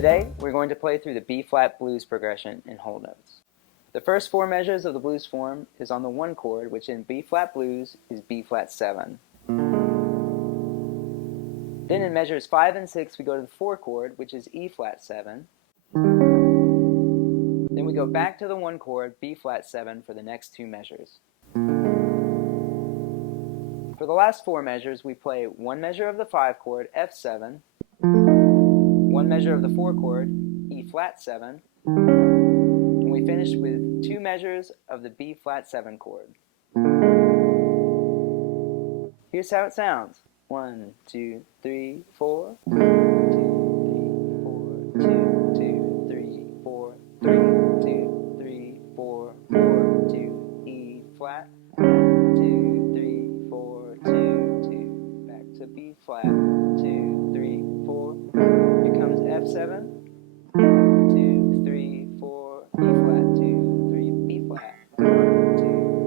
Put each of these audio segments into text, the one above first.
Today, we're going to play through the B-flat blues progression in whole notes. The first four measures of the blues form is on the 1 chord, which in B-flat blues is B-flat 7. Then in measures 5 and 6, we go to the 4 chord, which is E-flat 7. Then we go back to the 1 chord, B-flat 7, for the next 2 measures. For the last 4 measures, we play 1 measure of the 5 chord, F7, 1 measure of the 4 chord, E-flat 7, and we finish with 2 measures of the B-flat 7 chord. Here's how it sounds. 1, 2, 3, 4. 2, 3, 4. 2, 2, 3, 4. 3, 2, 3, 4. 4, 2, E-flat. 2, 3, 4. 2, 2. Back to B-flat. 2, 3, 4. Here comes F7. 2, 3, 4. E-flat. 2, 3, B-flat. 2,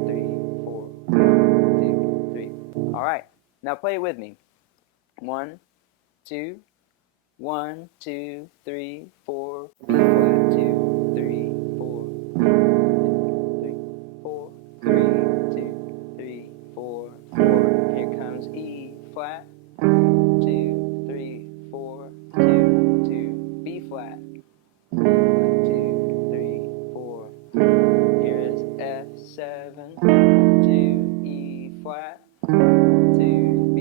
3, 4. 2, 3. All right. Now play it with me. 1, 2, 1, 2, 3, 4, B flat, 2, 3, 4, 3, 4, 3, 2, 3, 4, 4. Here comes E flat, 2, 3, 4, 2, 2, B flat, 2, 3, 4. Here is F7, 2, E flat. 2, B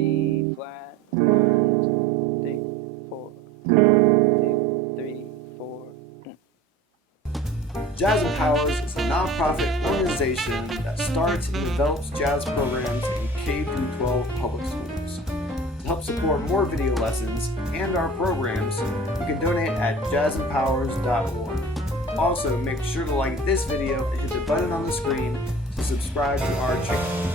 flat, 1, 2, 3, 4, 2, 3, 4. Jazz Empowers is a non-profit organization that starts and develops jazz programs in K-12 public schools. To help support more video lessons and our programs, you can donate at jazzempowers.org. Also, make sure to like this video and hit the button on the screen to subscribe to our channel.